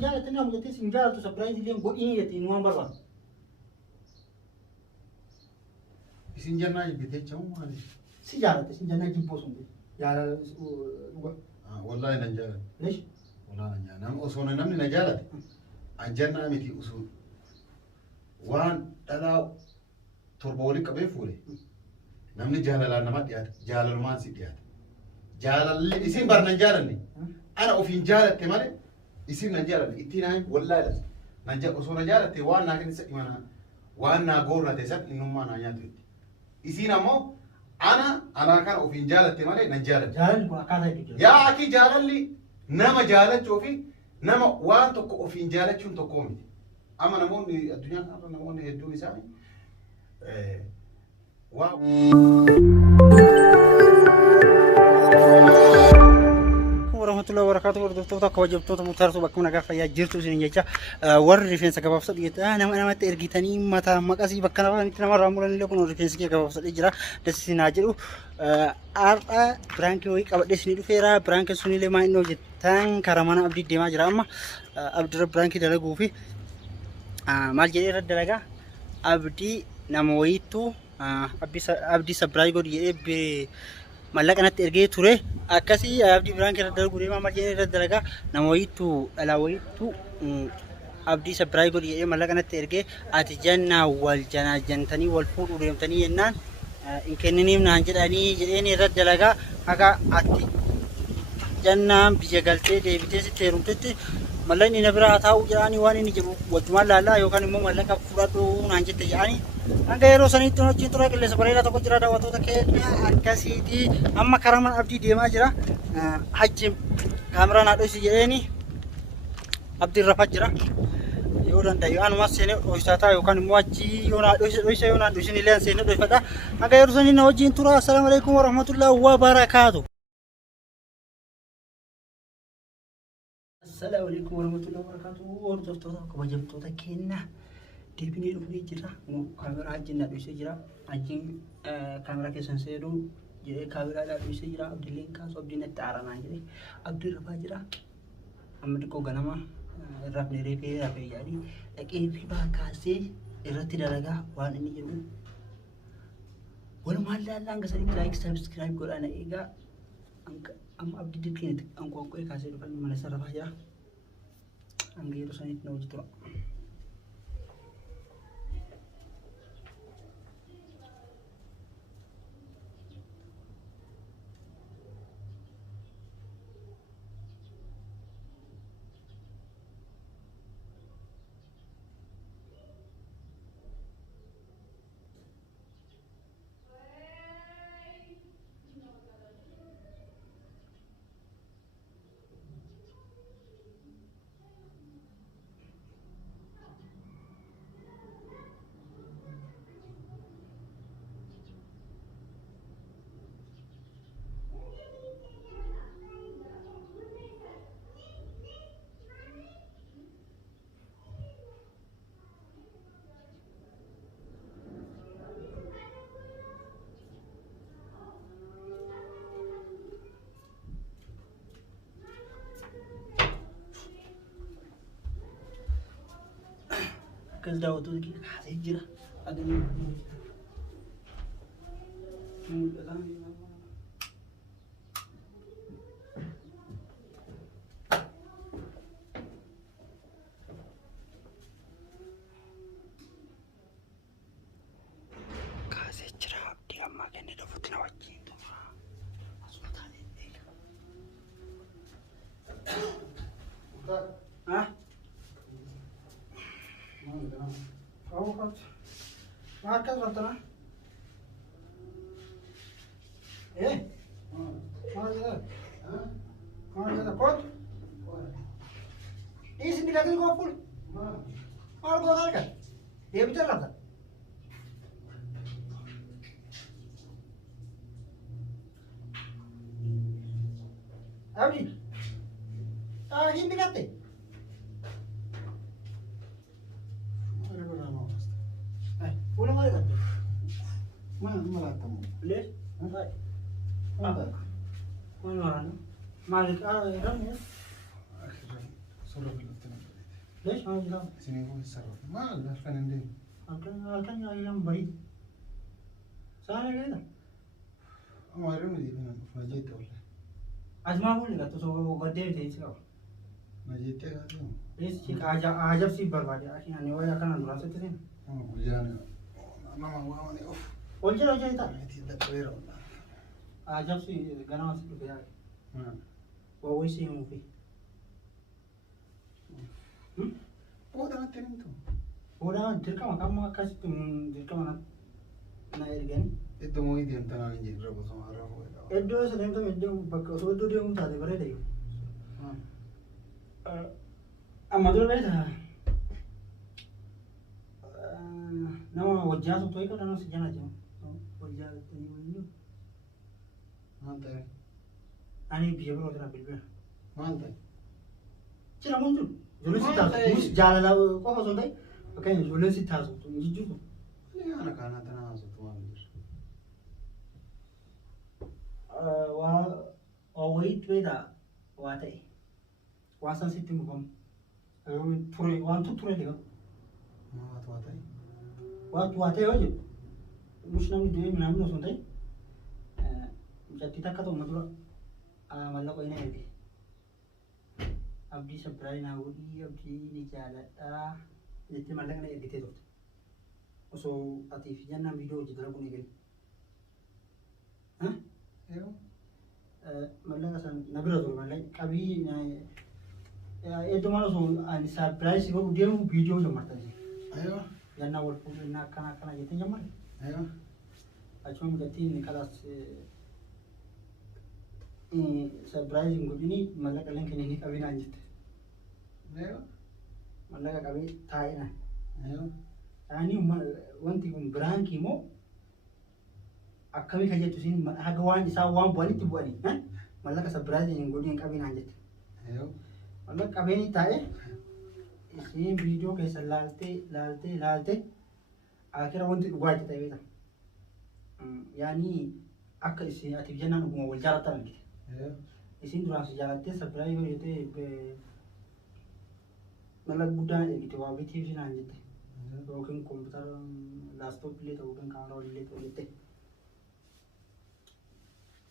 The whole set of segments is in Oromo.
جالت النوم جت سنجالة سبرايز اليوم قوي يتين برا سنجلنا يبتدي شو ما هذي سجالة سنجالة جيبوسون دي يا والله نجالة ليش والله نجالة نعم أصلا نعم نجالة أنجلنا متي أصول وان ألا تربولي كبير فوري نعم نجالة لا نمط ياد جالة رومان سيد ياد جالة اللي اسم برنا جالني أنا أفين جالة كمان اسم نجالة إتينا والله لا نجا أصلا نجالة وان ناكن سكمنا وان ناقور نتسب إنه ما نجاتي إسينا مو أنا كان أفين جالة كمان نجالة جال وأكاذا يجي يا أكيد جالة اللي نما جالة شوفي نما وان تكو أفين جالة شون تكومي أما نمون الدنيا كان نمون يدوني سامي واو warahmatullahi wabarakatuh hordoftoota kabajamtoota murtaartuu bakkuma nagaa fayyaa jirtu isin jecha warri rifeensa gabaabsatu jecha namatti ergitanii mataa maqasii bakka namarraa muran illee kun rifeensi kee gabaabsadhee jira dassi naa jedhu aardaa biraankii wayii qabadhee isin dhufeera biraankii sun illee maa inni hojjetan karaa mana abdii deemaa jira amma abdii biraankii dalaguu fi maal jedhee irra dalagaa abdii nama wayiitu abdii sabraay godhi jedhee mallaqa natti ergee ture akkasii abdii biraankii irra dalaguu deemaa maal jedhee irra dalagaa nama wayiitu dhalaa wayiitu abdii sabraay godhi jedhee mallaqa natti ergee ati jannaa wal janaa jantanii wal fuudhuu deemtanii jennaan hin kenniniif naan jedhanii jedheen irra dalagaa akka ati jannaan biyya galtee deebitee sitti heerumtetti mallaqni na biraa taa'uu jedhanii waan inni jedhu wajjumaan laallaa yookaan immoo mallaqa fudhadhu naan jette jedhanii hanga yeroo saniitti wajjin tura qilleensa bareedaa tokko jira daawwattoota keenya akkasiiti amma karaa mana abdii deemaa jira hajji kaameraan haadhoisi jedheeni abdiin rafaa jira yoo danda'u anuma seenee dho'isataa yookaan immoo achi yoo dho'isa yoo dho'isin illee seenee dho'ifadha hanga yeroo sanii na wajjin tura assalaamu alaikum warahmatullahi wabarakaatu. Assalamu alaikum warahmatullahi wabarakatuh. Hordoftoota kabajamtoota keenya deebinee dhufnee jira. Kaameraa wajjin dhaabsisee jira. Wajjin kaameraa keessan seenuu jedhee kaameraa dhaabsisee jira. Abdiilleen kaasu abdiin itti aaranaa jedhee abdiin rafaa jira. Amma xiqqoo ganama rafnee reefee rafee jedhanii dhaqee rifaa kaasee irratti dalagaa waan inni jedhu walumaan laallaan gasanii laayik sabiskiraayib godhaan eegaa amma abdii dirqeeti anqoonqoo kaasee dhufanii mana isa rafaa jira. Hanga yeroo saniitti na hojii tura. Kas daawwattoota keenya kaasee jira. Kaasee jira abdii ammaa kennee dhufuutti na wajjin tura. Asuma taa'ee eega. Avukat. Markas vartana. Markas kot. Ini sindikatin kau full. Mal kau kali kan? Dia bicara apa? Abdi. Hindi kate. Ulang lagi kan? Mana kamu? Lihat? Apa? Mana orang? Malik ah, orang ya? Solo ليش ما بيلعب؟ سنين هو يتصرف ما كان عندي هالكن يلعب بريد سهل كده ما يرمي دي ما جيت ولا أجمع أقول لك تسوي قديه تيجي ما جيت هذا ليش شيء عجب سي بربادي يعني ويا كان دراسة تسين وجاني ما هو أنا أوف وجه تا أنتي دكتور والله عجب سي قناة سي بيا ما وويسي مو في هو ده أنت نمتو ولا دركا ما كم كاسيت دركا ما na ergani itu mau ini antara ini jadi berapa sama orang itu eddo sedem to eddo bakka so eddo de um tade bare de amadul beta nama wajja so toy ka dano sejana jam wajja tani wani mantai ani biye bro dana bilbe mantai cira mundu jolo sita mus jala la ko so dai okay jolo sita so to jiju ini anak anak tanah so tuan wa wait weda wa tai wa san sitim kom ture wa tu ture de ma tuan tai wa tai oje musnam de minam no sondai jatti takka to madura malla ko ina yedi abdi sabrai na wudi abdi ni jala da yetti malla kana edite to so ati fi janna video jidra ko ni gel ha ayo malla san nabira to malla kabi na eddo mala so an surprise ko de video jo marta ayo janna wal fu na kana kana yetti jamar ayo achum gati ni kalas surprise ngudini malla kalen kene ni kabi na anjit ayo malla ka kabi thaina ayo ani wanti kun branki mo akkami kaje tusin haga wani sa wan boni ti boni malla ka surprise ngudini kabi na anjit ayo malla kabi ni tae isin video ke lalte akhira wanti duwati tae beta yani akka isin ati janna nguma wal jarata ngi ayo isin duran si jarate surprise yo yete malla budan e gitu wa biti fi na anjit Mungkin komputer laptop le to mungkin kamera le to lete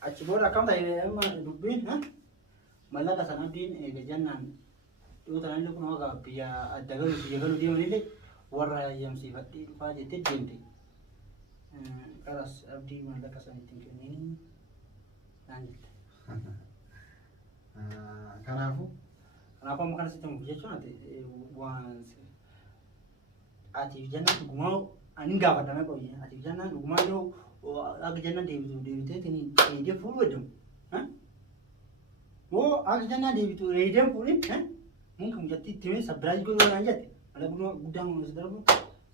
aci bora kam dai ma dubbin ha malaka sanadin e ga jannan to tanan le kuno ga biya adaga biya galu dia mele warra yam sifati faje te dente karas abdi malaka sanatin kini lanjut kenapa makan sistem jecho nanti once ati janna duguma anin gaba dame ko yin ati janna duguma yo ag janna de te tini de fu wedum ha wo ag janna de bitu de fu ni ha mun kam jatti timi surprise ko na jatti ala buno gudang no sedar bu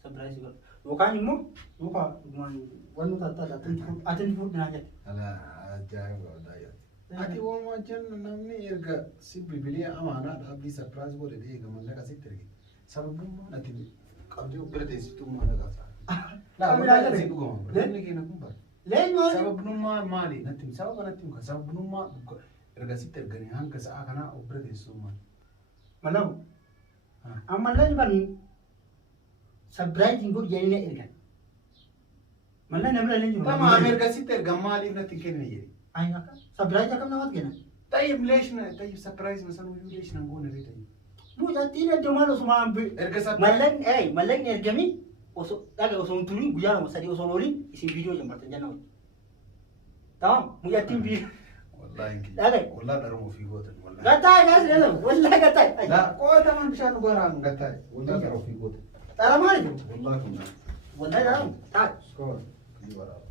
surprise ko wo kan mo wo pa duguma wanu tata atin fu na jatti ala ajaib wadaya ati wo ma janna namni erga sibbi biliya amana da abdi surprise ko de ga mallaka sitirgi sababu ma ati abdi uberde situ ma daga sa la wala da situ go le ke na kumbar le no sababu ma mali natim sababu natim ka sababu ma erga sitir gani hanka sa kana uberde su ma malam amma lan ban surprise ngo yeni ne erga malla namla len tama amerika sitir gamali natim ken ne yeri ay aka surprise kam na wat gena طيب ليش طيب سربرايز مثلا ليش نقول ريت bu jatti ne de malo suma ambe erga sa mallan ergami oso daga oso tuli guyana mo sadi oso loli isi video jam bartan janna tamam mu jatti bi والله يمكن daga والله درمو في قوت والله gata gas ne wallahi gata لا قوت ما مش انا غورا غتا والله درمو في قوت tara mali والله كنا wallahi daram ta شكرا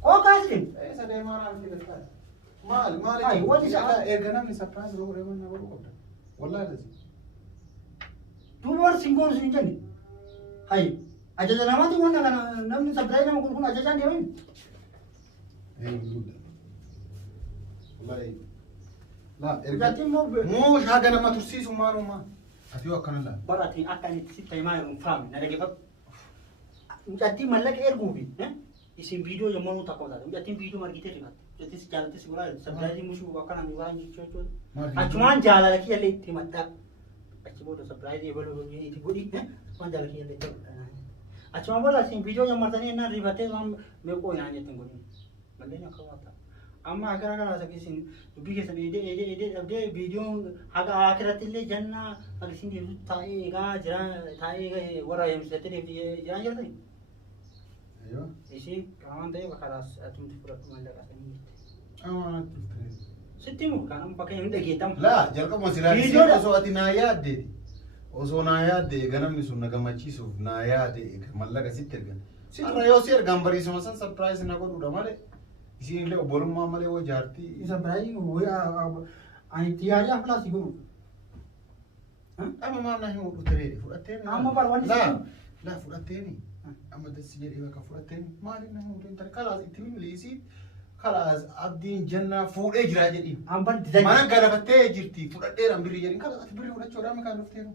ko kaslim ايه سدي ما راح في الكلام مال أي ودي شغال. erga namni surprise لو ريبنا برو والله لازم tuwar singol sinjani hay ajaja namati wonna kana namni surprise nam kun ajaja ne wen ايه بقول والله لا jatti mo مو حاجه لما ترسيس وما ما اتيو كان لا barati akani sitta ma un fam na dage fa jatti mallak ergubi isin video yo monu takoda jatti video margite ribat jatti si jalati sigura surprise mushu akana ni wanji chocho achuman jalala ki yalle timatta Achibodo surprise ebalu iti gudi waan jaalaki illee ta'u. Achuma booda isin viidiyoo jammartanii ennaan rifatee waan meeqoo naan jettan godhin. Malleen akka waata. Amma akara kana sakisin dubbii keessan eedee dhabdee viidiyoon haga akiratti illee jannaa agarsiin deemtu taa'ee eegaa jira taa'ee warra eemsisattee deemti jiraan jirtani. Ayyoo. Ishii qaamaan ta'ee bakaraas atumti fudhatu mallaqa sanii jette. Amaa turte. Sitti muka kanam bakka hin dhageettamu. Laa jalqabuma silaalisi osoo ati naa yaaddeeti. Osoo naa yaadde ganamni sun na gammachiisuuf naa yaade mallaqa sitti ergan. Har'a yoo si ergan bariisuma san surprise na godhuudha malee. Isiin illee obbolummaa malee woo jaartii. Isa biraayii ani itti yaadee aflaasi godhu. Amma maal na hin dhufteeni fudhatteeni. Amma barbaadni laa fudhatteeni. Amma dassi jedhee bakka fudhatteeni maaliif na hin dhufteen kalaas itti miliisii kalaas abdiin jannaa fuudhee jiraa jedhiin. Mana galabattee jirti fudhadheedhaan birrii jedhiin kalaas ati birrii fudhachuudhaan kan dhufteenu.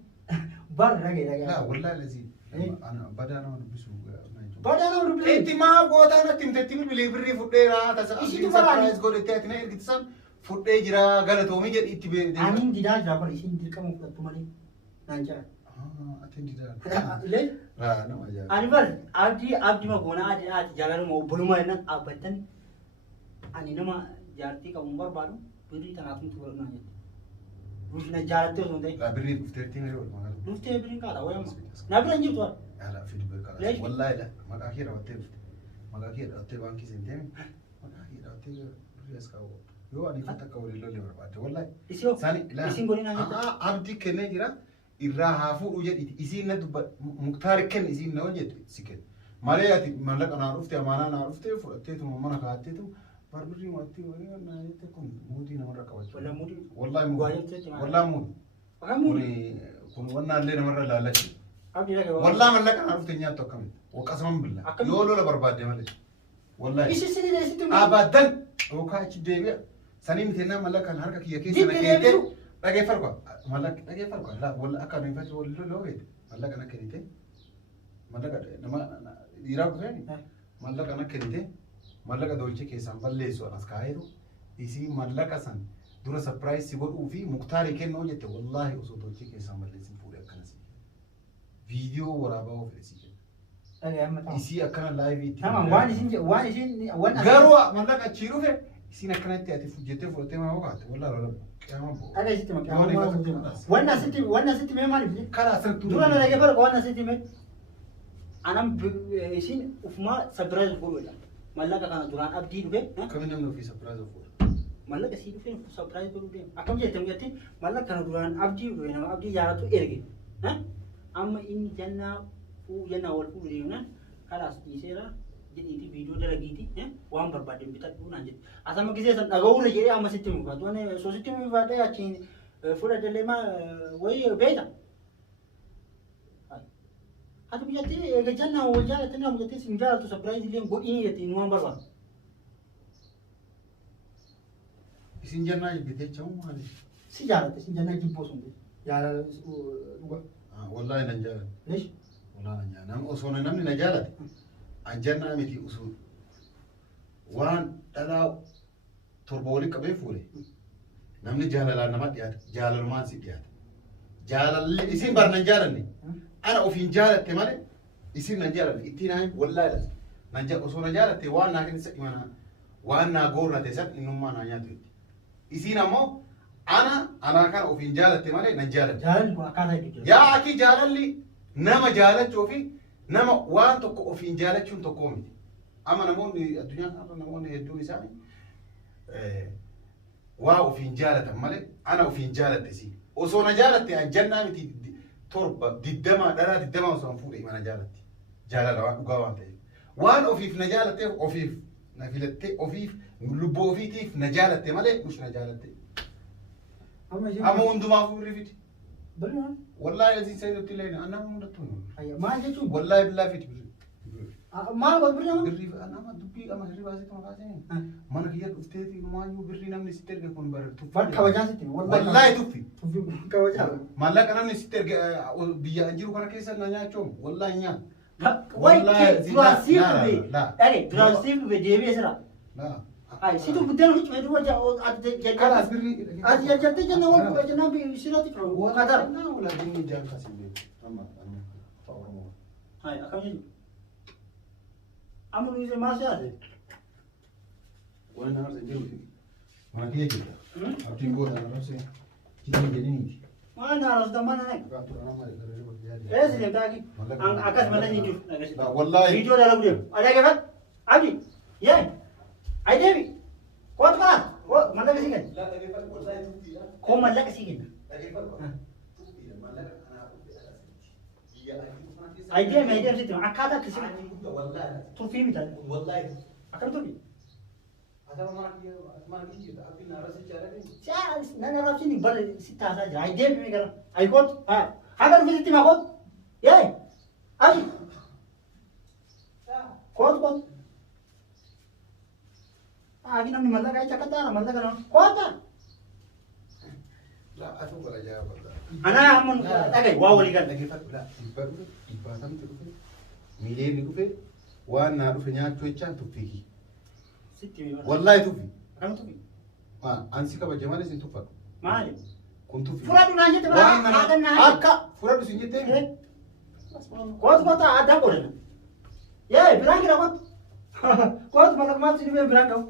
Barra dhagee. Laa wallaahi lazii badaa nama dubbisu. Badaa nama dubbisu. Itti maa gootaa natti himteetti birrii fudheeraa tasa abdiin sarpiraayis godhettee ati na ergitisan fudhee jira galatoomii jedhi itti beekte. Ani didaa jira bara isin dirqama fudhattu malee naan jira. Ati didaa. Illee. Nama ajaa'iba. Ani bar abdii magoonaa ati jaalaluma obbolummaa jennaan dhaabbattan ani nama jaartii qabu barbaadu birrii tanaatumtu godhannaa jette. Rushna jaalattee osoo ta'e. Birrii dhufteertii malee wal maqaa. Dhuftee birriin qaadha wayama. Na bira hin jirtu waan. Yaala fidi beekaa. Wallaahi la maqaa kee raawwattee dhufte. Maqaa kee raawwattee baankii seentee maqaa kee raawwattee birrii as kaa'u. Yoo ani fata akka waliin lollee barbaadde wallaahi. Isin godhinaa jette. Abdii kennee jira irraa haa fuudhu jedhiti isiin na dubba muktaari kenni isiin na hojjette si kenna. Malee ati mallaqa naa dhufte amaanaa naa dhufte fudhatteetuma mana kaa'atteetuma. Barbirri mati wani na yete kun mudi na marra kawachi. Wala mudi. Wallahi mudi. Wallahi mudi. Mudi kun wannan le na marra lalaci. Abdi daga wallahi mallaka na rufta nyato kam. Wa qasman billah. Yo lola barbade male. Wallahi. Isi sini da situ. Abadan. O ka ci debiya. Sani mitena mallaka na harka kiya kesa na kete. Dage farko. Mallaka dage farko. La wallahi aka min fati wallo lo wait. Mallaka na kenite. Mallaka na dira ko ni. Mallaka na kenite. Mallaqa dolche keessan balleessu anas kaayeeru isii mallaqa san dura surprise si godhuu fi muktaarii kennoo jette wallaahi osoo dolche keessan balleessin fuudhee akkana si viidiyoo waraabaa of jedhee isii akkana laayiviitti garuu mallaqa achii dhufe isiin akkanatti ati jettee fudhattee maa hokaate wallaahi lola qiyama boo wanna sitti mee maaliif karaa sirtuu dura na dhagee farqa wanna sitti mee anam isiin ufumaa surprise godhuudha. Mallaqa kana duraan abdii dhufe. Kami namni ofii surprise of mallaqa sii dhufe surprise godhuu deema. Akkam jettee jettee mallaqa kana duraan abdii dhufe nama abdii jaalatu erge. Amma inni jannaa wal fuudhu deemnaan kalaas dhiiseera jedhiiti viidiyoo dalagiiti waan barbaade bitadhuu naan jette. Asama gisee san dhaga'uudha jedhee amma sitti mufaatu. Waan soo sitti mufaadhee achiin fudhadhallee wayii beekta. Ati biyyattii egaa jannaa wal jaalatte nama jettee sin jaalatu surprise illee godhini jettee nu waan barbaadu. Isin jannaa jibbitee chamu maali? Si jaalatte sin jannaa jibboo sun jaalala dhuga. Wallaahi nan jaalladha. Leesh? Wallaahi nan jaalladha. Osoo namni na jaalate an jannaa miti osoo waan dhalaa torba waliin qabee fuudhe namni jaalalaan nama dhiyaata jaalalumaan si dhiyaata. Jaalalli isin bar nan jaalanne. Ana ofiin jaalatte malee isin nan jaalanne ittiin haa wallaahi nan osoo na jaalatte waan naa kenni sadhi mana waan naa goorrate san innummaa naa nyaatu itti. Isin ammoo ana kana ofiin jaalatte malee nan jaalanne. Jaalalli kun akkaataa itti jira. Yaa akki jaalalli nama jaalachuu fi nama waan tokko ofiin jaalachuun tokkoo miti. Amma namoonni addunyaa kanarra namoonni hedduun isaanii waa ofiin jaalatan malee ana ofiin jaalatte si. Osoo na jaalatte an jannaa miti torba diddama dhalaa diddama osoo fuudhe mana jaalatti. Jaalala waan dhugaa waan ta'eef. Waan ofiif na jaalatteef ofiif na filattee ofiif lubbuu ofiitiif na jaalatte malee nush na jaalatte. Amma hundumaaf birrii fiti. Birrii Wallahi aziin sayyidatti illee anna hundattuu. Maal jechuun? Wallahi billahi fiti birrii. Maal wal birrii nama? Birrii nama dubbii ama hirribaa sitti makaasanii. Mana kiyya dhufteeti maayyuu birrii namni sitti erge kun bareedu. Bar kabajaa sitti. Wallahi tuffi. Tuffi kabajaa. Maallaqa namni sitti erge biyya jiru kana keessa na nyaachuun wallahi nyaata. Wallahi duraan siif dhufe. Dhage duraan siif dhufe deebi'ee sira. Ay, situ buddeen hojii fedhu wajja Kalas birrii. ati jaljaltee jenna wal fuudha jennaan sirratti Waan qatar. naa wala dinni jaan kasin beeku. Amma fa Oromoo. Ay, akkam jechuudha. Amma nuyi maal siyaase? Waan naa arsa jiru. Maa kiyya jirta. Abdiin booda na rabse. Jireenya jedhiniiti. Waan haarasda mana naqe. Gaaftura nama garee bakki yaadi. Eessi deemtaa aki? Akkas mana hin jiru. Wallahi. Viidiyoo dalagu deemu. Adeegafat. Abdi. Yee. Ay deebi. Kootu kana. Mallaqa sii kenna. Koo mallaqa sii kenna. Ay deemi sitti akkaataa akkasii. Tuffii miti. Akkam tuffii? Nana rabsini bar sitta saja. Ay deemi mi gara. Ay kootu. Haga dhufi sitti ma kootu. Yee. Abdi. Kootu. Agi namni mallaqa acha katara mallaqa nama kota. La atu kala jaya balla. Ana amun tagai wa wali kan. Lagi fat la ibatam tu dufe. Mile ni dufe. Waan naa dhufe nyaachuu jechaan tuffii. Wallahi tuffii. Kam tuffii? Ansi kabaje malee sin tuffadhu. Maali? Kun tuffii. Furadu naan jette waan mana akka furadu sin jettee. Kota ada godhana. Yee biraan kira kot. Kot mallaqa maatti dhufee biraan qabu.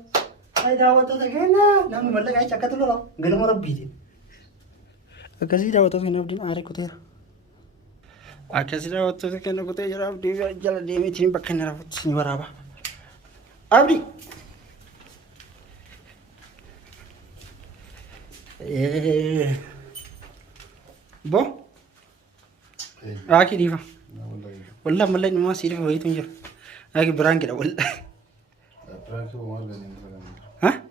Ay daawwattoota keenya namni mallaqa acha akka tulola galma rabbiiti. Akkasii daawwattoota keenya abdiin aaree kuteera. Akkasii daawwattoota keenya kutee jira abdii jala deemeetiin bakka inni rafutti ni waraaba. Abdi. Bo. Aki diifa. Wallahi mallaqa nama sii dhufe wayitu hin jiru. Aki biraan kidha wallahi. Franki Omar ها؟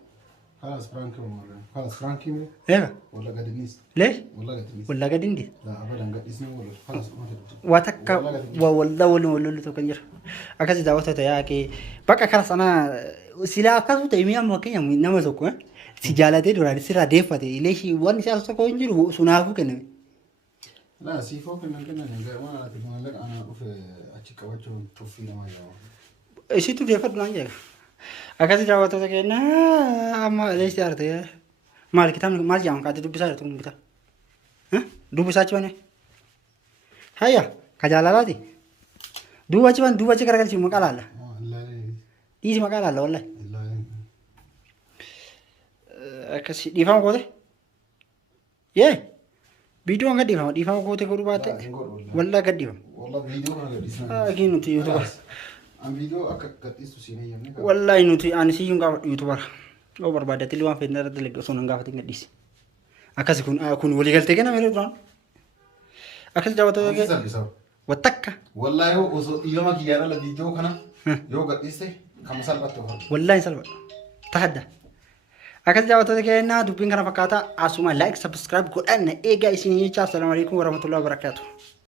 خلاص فرانكي Omar خلاص فرانكي مين؟ ايه ولا قدنيس ليش؟ ولا قدنيس ولا قاعد عندي لا ابدا قدنيس ولا خلاص ما تدري واتك والله تكنجر اكاسي دعوته تياكي بقى خلاص انا سلا اكاسو تيميا مكيا نما زوكو سجالتي دورا سيرا ديفاتي ليش وان سياسو كونجر سنافو كنه لا سيفو كنا ما تقول لك انا في اتشكا وجه توفي ما يا ايش تو ديفات بلانجا أكاسي جاوته تكينا أما ليش تعرفه مال كتاب مال جام كاتي دوبي ساير تقول بيتا ها دوبي ساير شو هيا كجالا لادي دوبي كرا كل شيء مكالا لا دي مكالا لا والله أكاسي ديفام كوده يه فيديو أنك ديفام كوده كورو باتة والله كديفام والله فيديو ما قديس أكيد نتي يوتيوبر am video akka gadhiistu siin eeyyamne qaba. Wallahi nuti ani siyyuun gaafa yuutuubara. Yoo barbaadate illee waan fedhan irratti dalagdu osoo nan gaafatin gadhiisi. Akkasi kun walii galtee kenna meelee duraan. Akkasi daawwattoota kee. Wattakka. Wallahi yoo osoo dhiirama kiyyaara la video kana yoo gadhiiste kama salphatu hore. Wallahi salpha. Tahadda. Akkasi daawwattoota keenyaa dubbiin kana fakkaataa asuma like subscribe godhan eegaa isin jechaa assalamu alaikum warahmatullahi wabarakatuh.